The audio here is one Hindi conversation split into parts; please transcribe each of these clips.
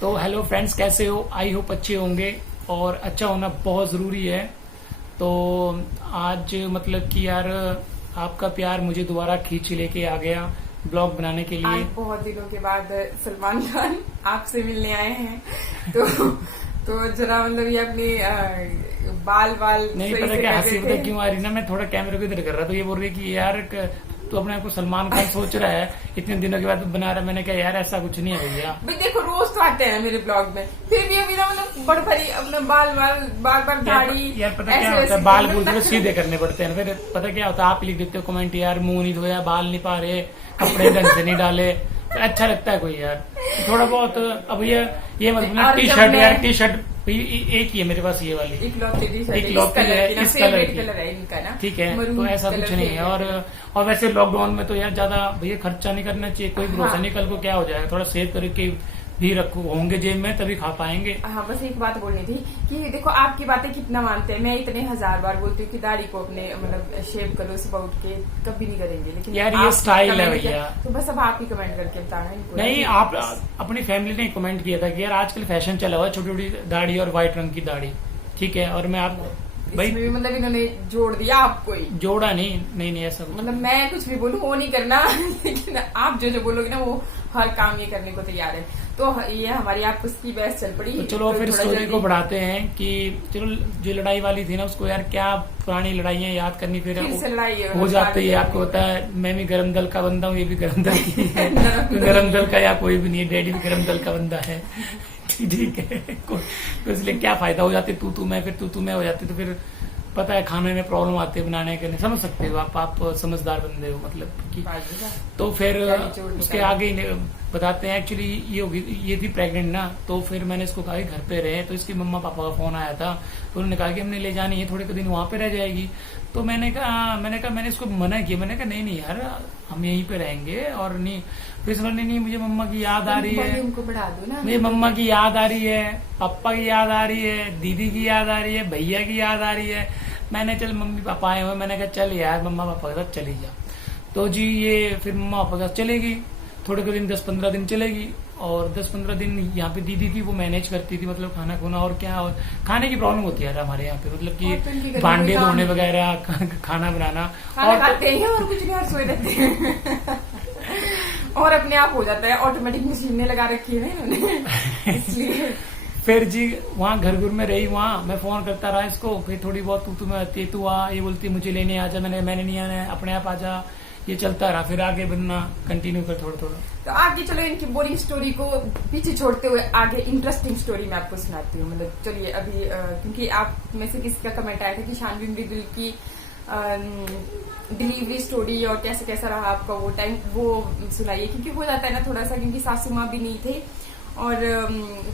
तो हेलो फ्रेंड्स, कैसे हो? आई होप अच्छे होंगे और अच्छा होना बहुत ज़रूरी है। तो आज मतलब कि यार आपका प्यार मुझे दोबारा खींच लेके आ गया ब्लॉग बनाने के आज लिए। बहुत दिनों के बाद सलमान खान आपसे मिलने आए हैं। तो जरा मतलब ये अपने बाल बाल नहीं सही पता से क्या कर हंसी रहे पता थे। क्यों आ रही ना, मैं थोड़ा कैमरे को इधर कर रहा तो ये बोल रही कि यार तू अपने आप को सलमान खान सोच रहा है, इतने दिनों के बाद तू बना रहा है। मैंने कहा यार ऐसा कुछ नहीं है भैया। भाई देखो, रोज तो आते हैं मेरे ब्लॉग में, फिर भी अभी ना मतलब बड़ भरी अपना बाल बाल बार बार दाढ़ी यार पता क्या ऐसे होता है, वैसे बाल करना। बोलते हुए सीधे करने पड़ते हैं। फिर पता क्या होता है, आप लिख देते हो कमेंट, यार मुंह नहीं धोया, बाल नहीं पा रहे, कपड़े ढंग से नहीं डाले, तो अच्छा लगता है कोई यार थोड़ा बहुत। अब ये मतलब और टी जब शर्ट, मैं- यार टी शर्ट एक ही है मेरे पास, ये वाली इकलौती टी-शर्ट है, इकलौती इस कलर है, की ना, इस कलर फेवरेट की। कलर है इनका ना। ठीक है, मरून तो ऐसा कुछ कलर नहीं है। फेवरेट और वैसे लॉकडाउन में तो यार ज्यादा भैया खर्चा नहीं करना चाहिए, कोई भरोसा हाँ। नहीं कल को क्या हो जाएगा। थोड़ा सेव करके भी रखो, होंगे जेब में तभी खा पाएंगे। हाँ, बस एक बात बोलनी थी कि देखो आपकी बातें कितना मानते हैं, मैं इतने 1000 बार बोलती हूँ कि दाढ़ी को अपने मतलब शेव करो सुबह उठ के, कभी नहीं करेंगे। लेकिन यार ये आप स्टाइल है कमेंट किया, भैया। तो बस अब आप ही कमेंट करके बताना इनको। नहीं, आप अपनी फैमिली ने कमेंट किया था कि यार आजकल फैशन चला हुआ है छोटी छोटी दाढ़ी और व्हाइट रंग की दाढ़ी। ठीक है, और मैं आप भाई इसमें भी मतलब इन्होंने जोड़ दिया आपको ही। जोड़ा नहीं, नहीं नहीं ऐसा कुछ। मतलब मैं कुछ भी बोलूं वो नहीं करना लेकिन आप जो जो बोलोगे ना वो हर काम ये करने को तैयार है। तो ये हमारी आपस की बहस चल पड़ी। तो चलो तो फिर थोड़ा स्टोरी जल्दी- को बढ़ाते हैं कि चलो जो लड़ाई वाली थी ना उसको यार क्या पुरानी लड़ाइयां याद करनी, फिर से लड़ाई हो जाती है। आपको पता है मैं भी गरम दल का बंदा हूँ, ये भी गरम दल की है। गरम दल का या कोई भी नहीं है, डैडी भी गरम दल का बंदा है। ठीक है, तो इसलिए क्या फायदा हो जाती तू मैं, फिर तू मैं हो जाती, तो फिर पता है खाने में प्रॉब्लम आती है बनाने के लिए, समझ सकते हो आप समझदार बंदे हो मतलब कि। तो फिर उसके आगे ही बताते हैं। एक्चुअली ये थी प्रेग्नेंट ना, तो फिर मैंने इसको कहा कि घर पे रहे, तो इसके मम्मा पापा का फोन आया था, तो उन्होंने कहा कि हमने ले जानी है, थोड़े दिन वहां पे रह जाएगी। तो मैंने इसको मना किया, मैंने कहा नहीं यार हम यहीं पे रहेंगे और नहीं। फिर इसने नहीं मुझे मम्मा की याद आ रही है, उनको बढ़ा दो ना। मेरी मम्मा की याद आ रही है, पापा की याद आ रही है, दीदी की याद आ रही है, भैया की याद आ रही है। मैंने चल मम्मी पापा आए हुए, मैंने कहा चल यार मम्मा पापा के साथ चली जा। तो जी ये फिर मम्मा पापा के साथ चलेगी, थोड़े दिन 10-15 दिन चलेगी। और 10-15 दिन यहाँ पे दीदी थी, वो मैनेज करती थी मतलब खाना खुना और क्या, और खाने की प्रॉब्लम होती है यार हमारे यहाँ पे, मतलब और तो इनकी कि घर भांडे में काम- धोने वगैरह, खाना बनाना खाना खाते हैं और कुछ नहीं और सोए रहते हैं और अपने आप हो जाता है, ऑटोमेटिक मशीन ने लगा रखी है ना इन्होंने इसलिए। फिर जी वहाँ घर में रही, वहाँ मैं फोन करता रहा इसको, फिर थोड़ी बहुत तू मैं आती है, तू आ, ये बोलती मुझे लेने आ जा, मैंने नहीं आना है, अपने आप आ जा। ये चलता रहा, फिर आगे बनना कंटिन्यू कर थोड़ा थोड़ा। तो आगे चलो इनकी बोरिंग स्टोरी को पीछे छोड़ते हुए आगे इंटरेस्टिंग स्टोरी मैं आपको सुनाती हूँ। मतलब चलिए अभी क्योंकि आप में से किसी का कमेंट आया था कि शानवी मृदुल की डिलीवरी स्टोरी और कैसे कैसा रहा आपका वो टाइम, वो सुनाइए। क्योंकि हो जाता है ना थोड़ा सा, क्योंकि सासू माँ भी नहीं थे और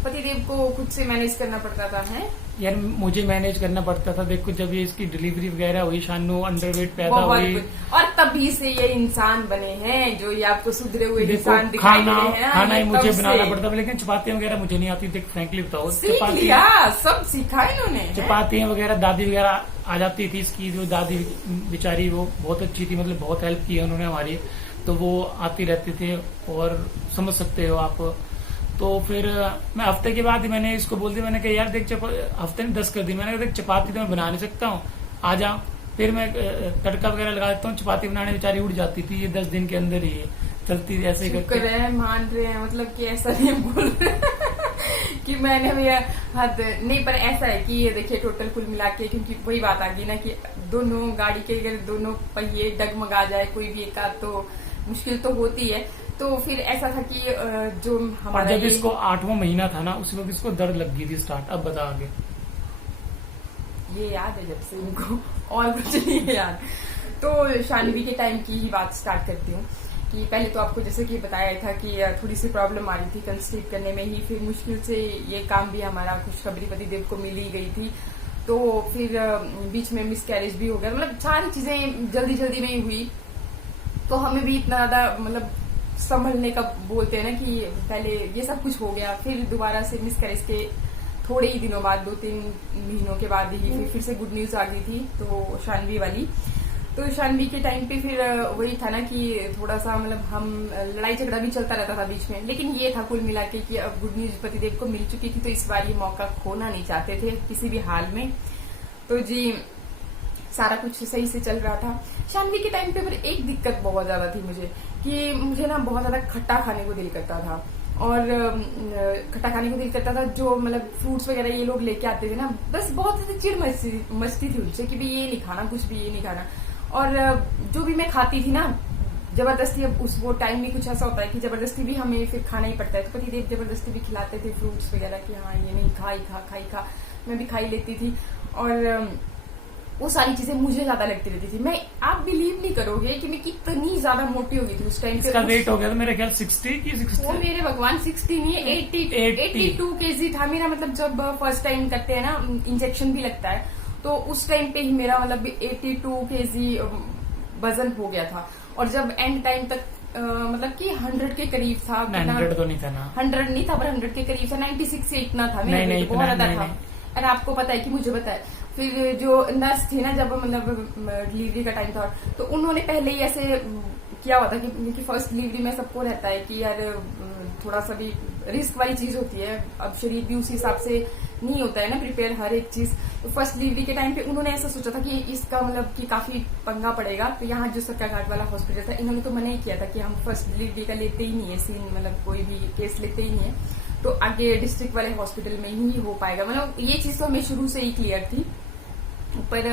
पतिदेव को खुद से मैनेज करना पड़ता था। है यार मुझे मैनेज करना पड़ता था। देखो जब ये इसकी डिलीवरी वगैरह हुई, शानू अंडरवेट पैदा हुई, और तभी से ये इंसान बने हैं जो ये आपको सुधरे हुए देखो इंसान दिखाई खाना दे रहे हैं। खाना ही ये मुझे तब बनाना से पड़ता था, लेकिन चपातियां वगैरह मुझे नहीं आती। देख फ्रैंकली बताओ, सीख लिया, सब सीखा इन्होंने। चपातियां वगैरह दादी वगैरह आ जाती थी। इसकी जो दादी बेचारी वो बहुत अच्छी थी, मतलब बहुत हेल्प की है उन्होंने हमारी, तो वो आती रहती थी और समझ सकते हो आप। तो फिर मैं हफ्ते के बाद ही मैंने इसको बोल दिया, मैंने कहा यार देख हफ्ते में 10 कर दी, मैंने कहा देख चपाती तो मैं बना नहीं सकता हूँ, आ जा। फिर मैं तड़का वगैरह लगा देता हूँ, चपाती बनाने बेचारी उड़ जाती थी। ये 10 दिन के अंदर ही चलती थी ऐसे शुक्र है मान रहे हैं, मतलब कि ऐसा नहीं बोल रहे कि मैंने भी हद नहीं, पर ऐसा है कि ये देखिए टोटल कुल मिला के, क्योंकि वही बात आ गई ना कि दोनों गाड़ी के अगर दोनों पहिए डगमगा जाए कोई भी एक आध, तो मुश्किल तो होती है। तो फिर ऐसा था कि जो हमारा जब इसको 8वां महीना था ना, उसी वक्त इसको दर्द लग गई थी स्टार्ट। अब बता आगे। ये याद है जब से इनको, और कुछ नहीं है याद। तो शानवी के टाइम की ही बात स्टार्ट करती हूँ कि पहले तो आपको जैसे कि बताया था कि थोड़ी सी प्रॉब्लम आ रही थी कंसीव करने में ही, फिर मुश्किल से ये काम भी हमारा खुशखबरी पतिदेव को मिल ही गई थी। तो फिर बीच में मिसकैरेज भी हो गया, मतलब सारी चीजें जल्दी जल्दी में ही हुई। तो हमें भी इतना ज्यादा मतलब संभलने का बोलते हैं ना कि पहले ये सब कुछ हो गया, फिर दोबारा से मिसकैरेज के थोड़े ही दिनों बाद, 2-3 महीनों के बाद ही फिर से गुड न्यूज आ गई थी, तो शानवी वाली। तो शानवी के टाइम पे फिर वही था ना कि थोड़ा सा मतलब हम लड़ाई झगड़ा भी चलता रहता था बीच में, लेकिन ये था कुल मिला के कि अब गुड न्यूज पतिदेव को मिल चुकी थी, तो इस बार ये मौका खोना नहीं चाहते थे किसी भी हाल में। तो जी सारा कुछ सही से चल रहा था। शानवी के टाइम पे पर एक दिक्कत बहुत ज्यादा थी मुझे, कि मुझे ना बहुत ज्यादा खट्टा खाने को दिल करता था, और खट्टा खाने को दिल करता था। जो मतलब फ्रूट्स वगैरह ये लोग लेके आते थे ना, बस बहुत चिड़ मचती थी उनसे कि भाई ये नहीं खाना, कुछ भी ये नहीं खाना। और जो भी मैं खाती थी ना जबरदस्ती, अब उस वो टाइम में कुछ ऐसा होता है कि जबरदस्ती भी हमें फिर खाना ही पड़ता है, तो पतिदेव जबरदस्ती भी खिलाते थे फ्रूट्स वगैरह कि हाँ ये नहीं खा, मैं भी खाई लेती थी। और वो सारी चीजें मुझे ज्यादा लगती रहती थी। मैं, आप बिलीव नहीं करोगे कि मैं कितनी ज्यादा मोटी हो गई थी उस टाइम पे। इसका वेट हो गया था मेरे ख्याल 60 की 60। वो मेरे भगवान 60 नहीं है, 82 kg था मेरा। मतलब जब फर्स्ट टाइम करते हैं ना, इंजेक्शन भी लगता है, तो उस टाइम पे ही मेरा मतलब 82 kg वजन हो गया था। और जब एंड टाइम तक मतलब कि 100 के करीब था। 100 तो नहीं था ना, 100 नहीं था, पर 100 के करीब था। 96 से इतना था मेरा, नहीं, बहुत ज्यादा था। और आपको पता है कि मुझे पता है, फिर जो नर्स थी ना, जब मतलब डिलीवरी का टाइम था, तो उन्होंने पहले ही ऐसे किया हुआ था कि फर्स्ट डिलीवरी में सबको रहता है कि यार थोड़ा सा भी रिस्क वाली चीज होती है। अब शरीर भी उसी हिसाब से नहीं होता है ना प्रिपेयर हर एक चीज। तो फर्स्ट डिलीवरी के टाइम पे उन्होंने ऐसा सोचा था कि इसका मतलब कि काफी पंगा पड़ेगा। तो यहाँ जो सरकाघाट वाला हॉस्पिटल था, इन्होंने तो मना ही किया था कि हम फर्स्ट डिलीवरी का लेते ही नहीं है सीन, मतलब कोई भी केस लेते ही नहीं है, तो आगे डिस्ट्रिक्ट वाले हॉस्पिटल में ही हो पाएगा। मतलब ये चीज तो हमें शुरू से ही क्लियर थी। पर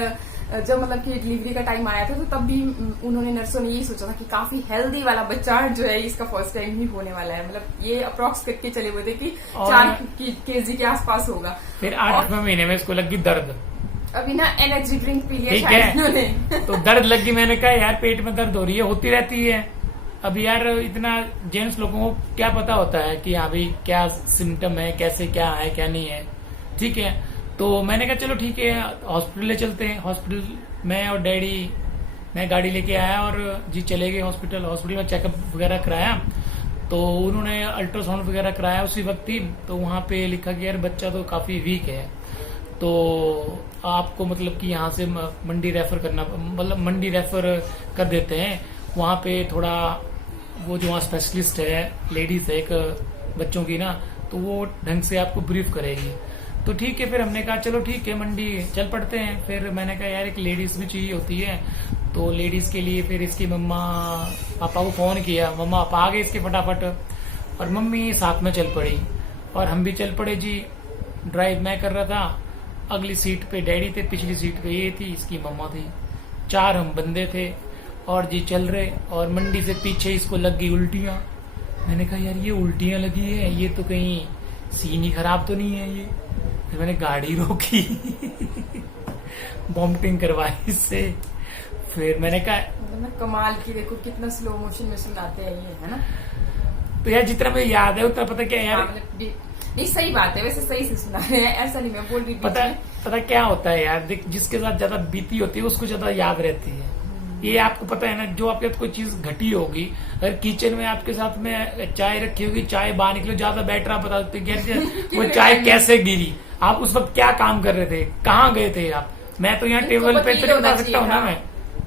जब मतलब कि डिलीवरी का टाइम आया था, तो तब भी उन्होंने, नर्सों ने यही सोचा था कि काफी हेल्दी वाला बच्चा जो है इसका फर्स्ट टाइम ही होने वाला है। मतलब ये अप्रॉक्स करके चले हुए थे कि 4 kg के आसपास होगा। फिर 8वें महीने में इसको लगी दर्द। अभी ना एनर्जी ड्रिंक पी लिया ठीक शायद है, इन्होंने। तो दर्द लगी। मैंने कहा यार पेट में दर्द हो रही है, होती रहती है। अब यार इतना जेंट्स लोगों को क्या पता होता है कि हाँ भाई क्या सिम्टम है, कैसे क्या है क्या नहीं है। ठीक है, तो मैंने कहा चलो ठीक है हॉस्पिटल ले चलते हैं। हॉस्पिटल मैं और डैडी, मैं गाड़ी लेके आया और जी चले गए हॉस्पिटल। हॉस्पिटल में चेकअप वगैरह कराया, तो उन्होंने अल्ट्रासाउंड वगैरह कराया उसी वक्त ही। तो वहां पे लिखा कि यार बच्चा तो काफी वीक है, तो आपको मतलब कि यहाँ से मंडी रेफर करना, मतलब मंडी रेफर कर देते हैं। वहां पे थोड़ा वो जो वहाँ स्पेशलिस्ट है, लेडीज है एक बच्चों की ना, तो वो ढंग से आपको ब्रीफ करेगी। तो ठीक है, फिर हमने कहा चलो ठीक है मंडी चल पड़ते हैं। फिर मैंने कहा यार एक लेडीज भी चाहिए होती है, तो लेडीज के लिए फिर इसकी मम्मा पापा को फोन किया। मम्मा पापा आ गए इसके फटाफट, और मम्मी साथ में चल पड़ी और हम भी चल पड़े जी। ड्राइव मैं कर रहा था, अगली सीट पे डैडी थे, पिछली सीट पे ये थी, इसकी मम्मा थी। 4 हम बंदे थे और जी चल रहे। और मंडी से पीछे इसको लग गई उल्टियां। मैंने कहा यार ये उल्टियां लगी है, ये तो कहीं सीन ही खराब तो नहीं है ये। फिर मैंने गाड़ी रोकी वॉमिटिंग करवाई इससे। फिर मैंने कहा मतलब कमाल की, देखो कितना स्लो मोशन में सुनाते हैं ये, है ना। तो यार जितना मुझे याद है उतना पता क्या यार, नहीं सही बात है, वैसे सही से सुना रहे हैं, ऐसा नहीं मैं बोल रही। पता क्या होता है यार, देख जिसके साथ ज्यादा बीती होती है उसको ज्यादा याद रहती है। ये आपको पता है ना, जो आपके साथ कोई चीज घटी होगी, अगर किचन में आपके साथ में चाय रखी होगी, चाय बाहर निकले, ज्यादा बेटर आप बता सकते हैं वो चाय कैसे गिरी, आप उस वक्त क्या काम कर रहे थे, कहाँ गए थे आप। मैं तो यहाँ टेबल पे तो बता सकता हूँ ना मैं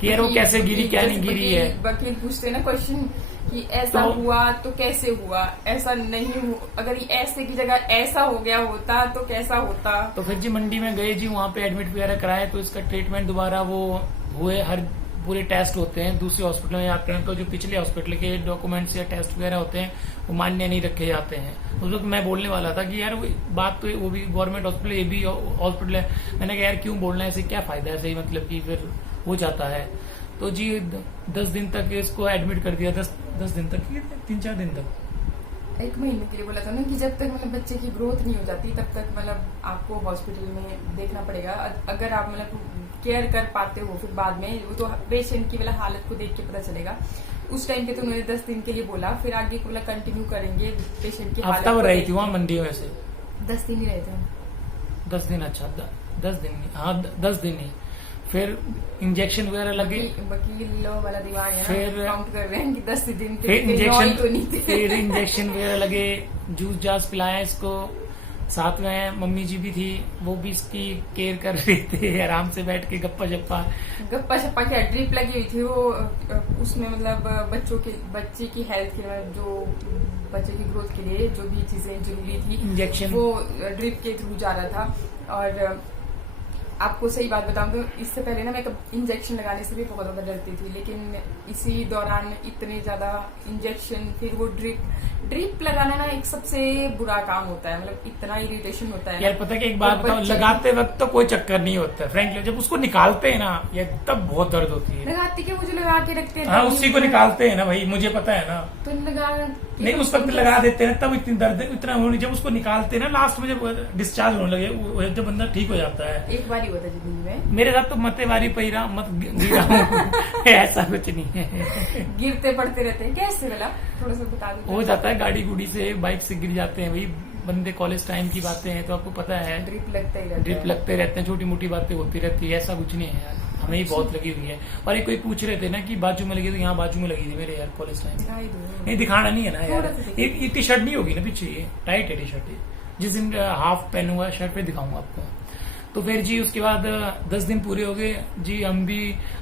कि यार वो कैसे गिरी क्या नहीं गिरी है। वकील पूछते ना क्वेश्चन कि ऐसा हुआ तो कैसे हुआ, ऐसा नहीं हुआ, अगर ऐसे की जगह ऐसा हो गया होता तो कैसा होता। तो फिर जी मंडी में गए जी, वहाँ पे एडमिट वगैरह कराए, तो इसका ट्रीटमेंट दोबारा वो हुए, हर पूरे टेस्ट होते हैं। दूसरे हॉस्पिटल में जाते हैं तो जो पिछले हॉस्पिटल के डॉक्यूमेंट्स या टेस्ट वगैरह होते हैं वो मान्य नहीं रखे जाते हैं। उस वक्त मैं बोलने वाला था कि यार वो बात तो वो भी गवर्नमेंट हॉस्पिटल, ये भी हॉस्पिटल है। मैंने कहा यार क्यों बोलना है, ऐसे क्या फायदा है, सही मतलब कि फिर हो जाता है। तो जी 10 दिन तक इसको एडमिट कर दिया, 10 दिन तक, 3-4 दिन तक, 1 महीने के लिए बोला था ना कि जब तक मतलब बच्चे की ग्रोथ नहीं हो जाती तब तक मतलब आपको हॉस्पिटल में देखना पड़ेगा। अगर आप मतलब केयर कर पाते हो फिर बाद में, वो तो पेशेंट की मतलब हालत को देख के पता चलेगा। उस टाइम पे तो उन्होंने 10 दिन के लिए बोला, फिर आगे को मतलब कंटिन्यू करेंगे पेशेंट की हालत। हफ्ता भर रही थी वहाँ मंडी में से? 10 दिन ही रहे थे। 10 दिन, अच्छा 10 दिन नहीं, हाँ 10 दिन ही। फिर इंजेक्शन वगैरह लगे, वकील वाला दिमाग है फिर ना, काउंट कर रहे हैं कि 10 दिन फिर इंजेक्शन वगैरह लगे, जूस जास पिलाया इसको, साथ में मम्मी जी भी थी, वो भी इसकी केयर कर रहे थे, आराम से बैठ के गप्पा शप्पा क्या ड्रिप लगी हुई थी वो, उसमें मतलब बच्चे की हेल्थ के लिए, जो बच्चे की ग्रोथ के लिए जो भी चीजें जरूरी थी इंजेक्शन, वो ड्रिप के थ्रू जा रहा था। और आपको सही बात बताऊं तो इससे पहले ना मैं इंजेक्शन लगाने से भी बहुत ज्यादा डरती थी, लेकिन इसी दौरान इतने ज्यादा इंजेक्शन, फिर वो ड्रिप लगाना ना एक सबसे बुरा काम होता है, मतलब इतना इरिटेशन होता है यार। पता है कि एक बात बताओ, लगाते वक्त तो कोई चक्कर नहीं होता फ्रेंकली, जब उसको निकालते हैं ना ये तब बहुत दर्द होती है। लगाते के मुझे लगा के रखते हैं, हाँ उसी को निकालते हैं ना भाई, मुझे पता है ना। तो लगा नहीं उस वक्त लगा देते हैं तब इतनी दर्द इतना होनी, जब उसको निकालते हैं ना लास्ट में, जब डिस्चार्ज होने लगे, जब बंदा ठीक हो जाता है। एक बार ही हुआ था जिंदगी में मेरे साथ तो मते वारी पैरा मत गिरा हूँ ऐसा कुछ नहीं है। गिरते पड़ते रहते हैं, कैसे वाला थोड़ा सा बता दो। हो जाता है, गाड़ी गुड़ी से बाइक से गिर जाते हैं भाई बंदे, कॉलेज टाइम की बातें हैं तो आपको पता है, ड्रिप लगते रहते हैं, छोटी मोटी बातें होती रहती है, ऐसा कुछ नहीं है यार, हमें ही बहुत लगी हुई है। और एक कोई पूछ रहे थे ना कि बाजू में लगी, तो यहाँ बाजू में लगी थी मेरे यार कॉलेज टाइम। नहीं दिखाना नहीं है ना यार, ये टी शर्ट नहीं होगी ना पीछे, ये टाइट है टी शर्ट, जिस दिन हाफ पहनूंगा शर्ट पे दिखाऊंगा आपको। तो फिर जी उसके बाद 10 दिन पूरे हो गए जी, हम भी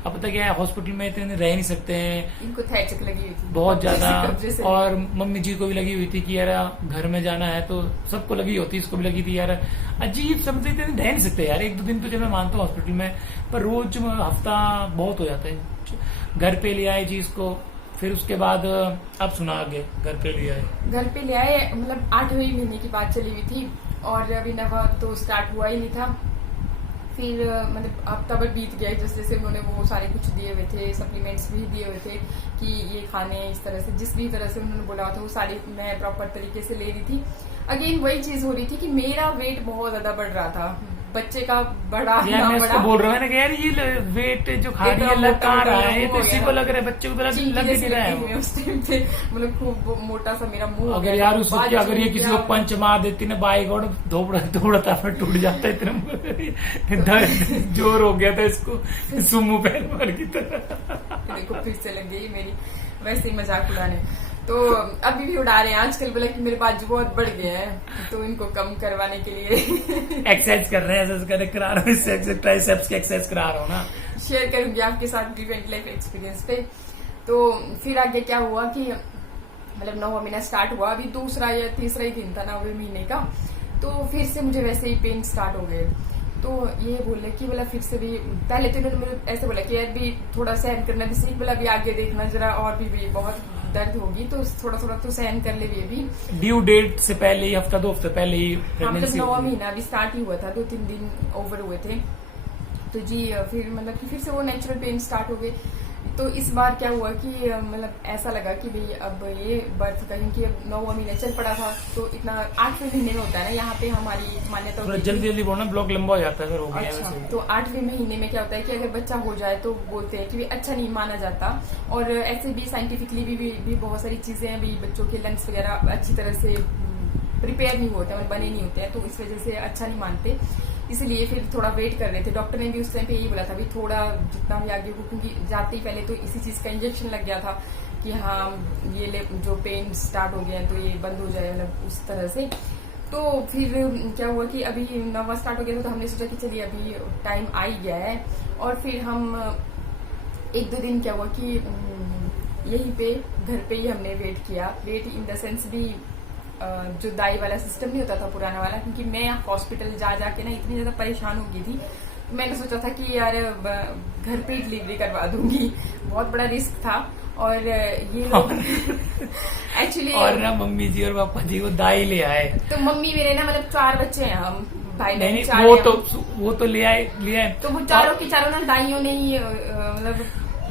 अब पता क्या है हॉस्पिटल में इतने रह नहीं सकते हैं, इनको थैचक लगी हुई थी बहुत ज्यादा, और मम्मी जी को भी लगी हुई थी कि यार घर में जाना है, तो सबको लगी होती, इसको भी लगी थी यार, अजीब समझ रह नहीं सकते यार। 1-2 दिन तो जब मैं मानता हूँ हॉस्पिटल में, पर रोज हफ्ता बहुत हो जाता है। घर पे ले आए जी इसको, फिर उसके बाद अब सुना आगे, घर पे ले आए मतलब 8वें महीने की बात चली हुई थी, और अभी नवा तो स्टार्ट हुआ ही नहीं था। फिर मतलब हफ्ता भर बीत गया, जैसे जैसे उन्होंने वो सारे कुछ दिए हुए थे, सप्लीमेंट्स भी दिए हुए थे कि ये खाने, इस तरह से जिस भी तरह से उन्होंने बोला था वो सारी मैं प्रॉपर तरीके से ले रही थी। अगेन वही चीज हो रही थी कि मेरा वेट बहुत ज्यादा बढ़ रहा था, बच्चे का बड़ा यार मैं इसको बोल रहा हूँ ना कि यार ये वेट जो खा रही है लग कहाँ रहा है, ये तो इसी को लग रहा है, बच्चे को तो लग नहीं रहा है। उस टाइम पे मतलब खूब मोटा सा मेरा मुंह, अगर यार उसकी अगर ये किसी को पंच मार देती ना बाइक और दौड़ता फिर टूट जाता है, इतना दर्द जोर हो गया था इसको सुमो पहलवान की तरह। देखो फिर से लग गई मेरी वैसे ही मजाक उड़ाने, तो अभी भी उड़ा रहे हैं आजकल, बोला कि मेरे बाजू बहुत बढ़ गए हैं, तो इनको कम करवाने के लिए एक्सरसाइज कर रहे हैं, करा रहा हूँ इससे, ट्राइसेप्स की एक्सरसाइज करा रहा हूँ ना, शेयर करूंगी आपके साथ डिफरेंट लाइफ एक्सपीरियंस पे। तो फिर आगे क्या हुआ कि मतलब 9वां महीना स्टार्ट हुआ, अभी 2रा या 3रा ही दिन था 9वें महीने का, तो फिर से मुझे वैसे ही पेन स्टार्ट हो गए। तो ये बोले कि बोला फिर से भी, पहले तो इन्होंने मुझे ऐसे बोला कि यार भी थोड़ा सहन करना भी सीख, बोला भी आगे देखना जरा, और भी बहुत दर्द होगी तो थोड़ा थोड़ा तो सहन कर ले। भी ड्यू डेट से पहले ही, हफ्ता 2 हफ्ते पहले ही मतलब 9वां महीना अभी स्टार्ट ही हुआ था, 2-3 दिन ओवर हुए थे, तो जी फिर मतलब कि फिर से वो नेचुरल पेन स्टार्ट हो गए। तो इस बार क्या हुआ कि मतलब ऐसा लगा कि भाई अब ये बर्थ का, क्योंकि अब 9वां महीना चल पड़ा था, तो इतना 8वें महीने में होता है ना यहाँ पे हमारी मान्यता होती है, जल्दी बोलना ब्लॉक लंबा हो जाता है अगर हो गया। अच्छा, तो 8वें महीने में क्या होता है कि अगर बच्चा हो जाए तो बोलते हैं कि अच्छा नहीं माना जाता, और ऐसे भी साइंटिफिकली भी बहुत सारी चीजें हैं, भी बच्चों के लंग्स वगैरह अच्छी तरह से प्रिपेयर नहीं होते हैं, बने नहीं होते हैं, तो इस वजह से अच्छा नहीं मानते, इसलिए फिर थोड़ा वेट कर रहे थे। डॉक्टर ने भी उस टाइम पे यही बोला था भी थोड़ा जितना भी आगे हो, क्योंकि जाते ही पहले तो इसी चीज का इंजेक्शन लग गया था कि हाँ ये जो पेन स्टार्ट हो गया तो ये बंद हो जाए, मतलब उस तरह से। तो फिर क्या हुआ कि अभी 9वां स्टार्ट हो गया था, तो हमने सोचा कि चलिए अभी टाइम आ ही गया है, और फिर हम 1-2 दिन क्या हुआ कि यहीं पे घर पे ही हमने वेट किया, वेट इन द सेंस भी जो दाई वाला सिस्टम नहीं होता था पुराना वाला, क्योंकि मैं हॉस्पिटल जा जाके ना इतनी ज्यादा परेशान हो गई थी, मैंने सोचा था कि यार घर पे ही डिलीवरी करवा दूंगी, बहुत बड़ा रिस्क था। और ये एक्चुअली और ना मम्मी जी और पापा जी वो दाई ले आए, तो मम्मी मेरे ना मतलब 4 बच्चे हैं, हम भाई नहीं, चार वो तो ले आए, तो वो चारों की चारों ना दाइयों ने ही मतलब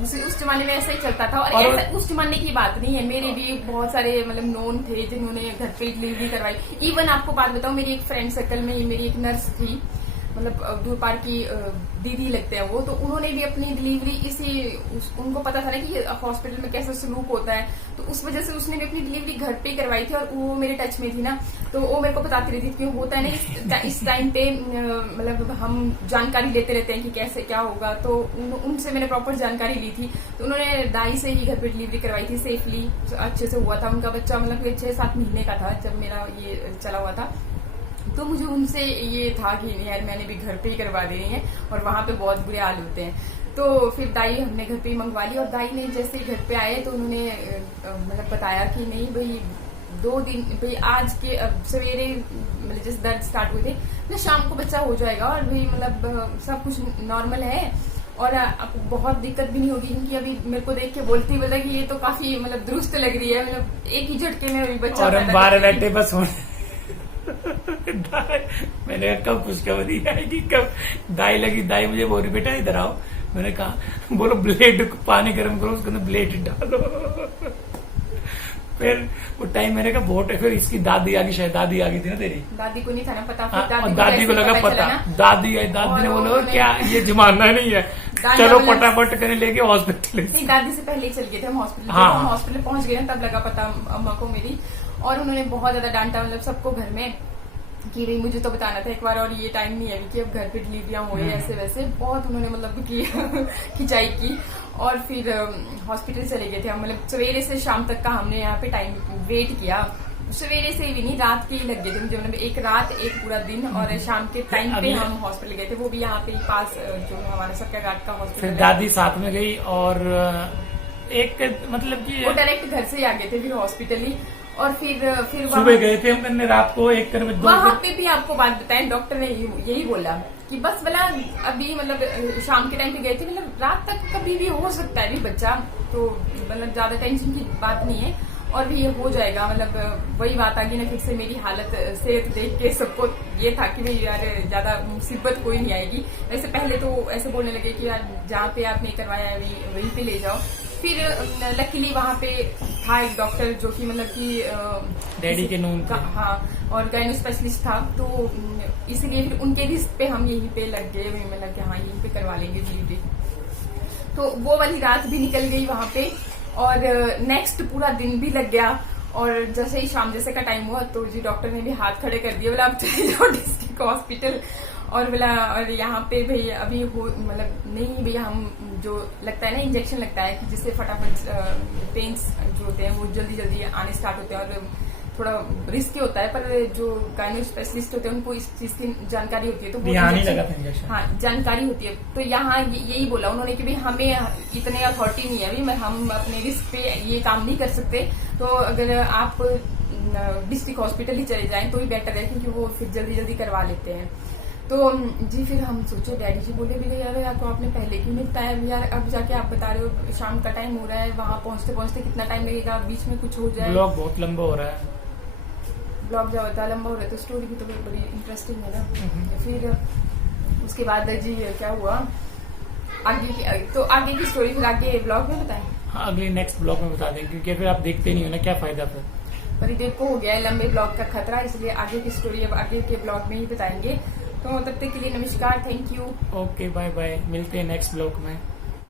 उस जमाने में ऐसा ही चलता था, और ऐसा उस जमाने की बात नहीं है, मेरे भी बहुत सारे मतलब नोन थे जिन्होंने घर पे डिलीवरी करवाई। इवन आपको बात बताऊं, मेरी एक फ्रेंड सर्कल में मेरी एक नर्स थी, मतलब दूर पार की दीदी लगते हैं वो, तो उन्होंने भी अपनी डिलीवरी उनको पता था ना कि हॉस्पिटल में कैसा सलूक होता है, तो उस वजह से उसने भी अपनी डिलीवरी घर पे करवाई थी, और वो मेरे टच में थी ना, तो वो मेरे को बताती रहती थी कि होता है ना इस टाइम पे मतलब हम जानकारी लेते रहते हैं कि कैसे क्या होगा, तो उनसे मैंने प्रॉपर जानकारी ली थी, तो उन्होंने दाई से ही घर पे डिलीवरी करवाई थी, सेफली अच्छे से हुआ था, उनका बच्चा मतलब 6-7 महीने का था जब मेरा ये चला हुआ था। तो मुझे उनसे ये था कि यार मैंने भी घर पे ही करवा देनी है, और वहां पे बहुत बुरे हाल होते हैं। तो फिर दाई हमने घर पे ही मंगवा ली, और दाई ने जैसे घर पे आए तो उन्होंने मतलब बताया कि नहीं भाई 2 दिन भाई आज के सवेरे मतलब जैसे दर्द स्टार्ट हुए थे तो शाम को बच्चा हो जाएगा, और भाई मतलब सब कुछ नॉर्मल है, और आपको बहुत दिक्कत भी नहीं होगी। क्योंकि अभी मेरे को देख के बोलती बोला कि ये तो काफी मतलब दुरुस्त लग रही है, मतलब एक ही झटके में अभी बच्चा और हम बाहर बैठे बस होने मैंने कहा कब खुशखबरी आएगी, कब दाई लगी। दाई मुझे बोल रही बेटा इधर आओ। मैंने कहा बोलो ब्लेड पानी गर्म करो, उसके अंदर ब्लेड डालो। फिर वो टाइम मैंने कहा बहुत है। फिर इसकी दादी आ गई, शायद दादी आ गई थी ना तेरी, दादी को नहीं था ना पता। हाँ, फिर और दादी को लगा पता, दादी आई, दादी ने बोला उन्होंने- क्या ये जमाना नहीं है, चलो पटापट करने लेके हॉस्पिटल। नहीं, दादी से पहले ही चल गए थे हम हॉस्पिटल। हाँ। हम हॉस्पिटल पहुंच गए ना तब लगा पता अम्मा को मेरी, और उन्होंने बहुत ज्यादा डांटा मतलब सबको घर में कि भाई मुझे तो बताना था एक बार, और ये टाइम नहीं है कि अब घर पे डिलीवरियां हो ऐसे वैसे बहुत उन्होंने मतलब की खिंचाई की। और फिर हॉस्पिटल चले गए थे हम, मतलब सवेरे से शाम तक का हमने यहाँ पे टाइम वेट किया। सवेरे से भी नहीं, रात के ही लग गए थे मुझे, मतलब एक रात एक पूरा दिन, और शाम के टाइम पे हम हॉस्पिटल गए थे, वो भी यहाँ पे ही पास जो हमारा सबका घाट का हॉस्पिटल फिर है। दादी साथ में गई, और एक मतलब कि वो डायरेक्ट घर से ही आ गए थे फिर हॉस्पिटल ही। और फिर सुबह गए थे हम करने, रात को एक करने वहां पे भी आपको बात बताएं, डॉक्टर ने यही बोला कि बस बोला अभी मतलब शाम के टाइम पे गए थे, मतलब रात तक कभी भी हो सकता है अभी बच्चा, तो मतलब ज्यादा टेंशन की बात नहीं है, और भी ये हो जाएगा। मतलब वही बात आ गई ना फिर से, मेरी हालत सेहत देख के सबको ये था कि भाई यार ज्यादा मुसीबत कोई नहीं आएगी। वैसे पहले तो ऐसे बोलने लगे कि यार जहाँ पे आपने करवाया है वहीं पे ले जाओ। फिर लकीली वहाँ पे था एक डॉक्टर जो कि मतलब कि डैडी के नून थे। हाँ, और गायनो स्पेशलिस्ट था, तो इसलिए फिर उनके रिस्क पे हम यहीं पे लग गए, मतलब कि हाँ यहीं पे करवा लेंगे डिलीवरी। तो वो वाली रात भी निकल गई वहाँ पे, और नेक्स्ट पूरा दिन भी लग गया। और जैसे ही शाम जैसे का टाइम हुआ तो जी डॉक्टर ने भी हाथ खड़े कर दिए, बोला आप चले जाओ डिस्ट्रिक्ट हॉस्पिटल। और बोला और यहाँ पे भाई अभी हो मतलब नहीं भैया, हम जो लगता है ना इंजेक्शन लगता है कि जिससे फटाफट पेन्स जो होते हैं वो जल्दी जल्दी आने स्टार्ट होते हैं, और थोड़ा रिस्की होता है, पर जो गायनो स्पेशलिस्ट होते हैं उनको इस चीज की जानकारी होती है, तो वो यहाँ नहीं लगा था इंजेक्शन। हाँ जानकारी होती है। तो यहाँ यही बोला उन्होंने कि भाई हमें इतने अथॉरिटी नहीं है अभी, हम अपने रिस्क पे ये काम नहीं कर सकते, तो अगर आप डिस्ट्रिक्ट हॉस्पिटल ही चले जाएं तो ही बेटर है, क्योंकि वो फिर जल्दी जल्दी करवा लेते हैं। तो जी फिर हम सोचे, डैडी जी बोले भी यार या तो आपने पहले क्यों नहीं बताया यार, अब जाके आप बता रहे हो शाम का टाइम हो रहा है, वहां पहुंचते पहुंचते कितना टाइम लगेगा, बीच में कुछ हो जाए। ब्लॉग बहुत लंबा हो रहा है, ब्लॉग जब होता है लंबा हो रहा है तो स्टोरी भी तो बड़ी इंटरेस्टिंग है ना। फिर उसके बाद जी क्या हुआ आगे की, तो आगे की स्टोरी फिर आगे ब्लॉग में बताएं। हाँ अगले नेक्स्ट ब्लॉग में बता देंगे, क्योंकि फिर आप देखते नहीं हो ना, क्या फायदा फिर। परिदेव को हो गया है लंबे ब्लॉग का खतरा, इसलिए आगे की स्टोरी अब आगे के ब्लॉग में ही बताएंगे। तो तब तक के लिए नमस्कार, thank you. Okay bye bye, मिलते हैं नेक्स्ट ब्लॉग में।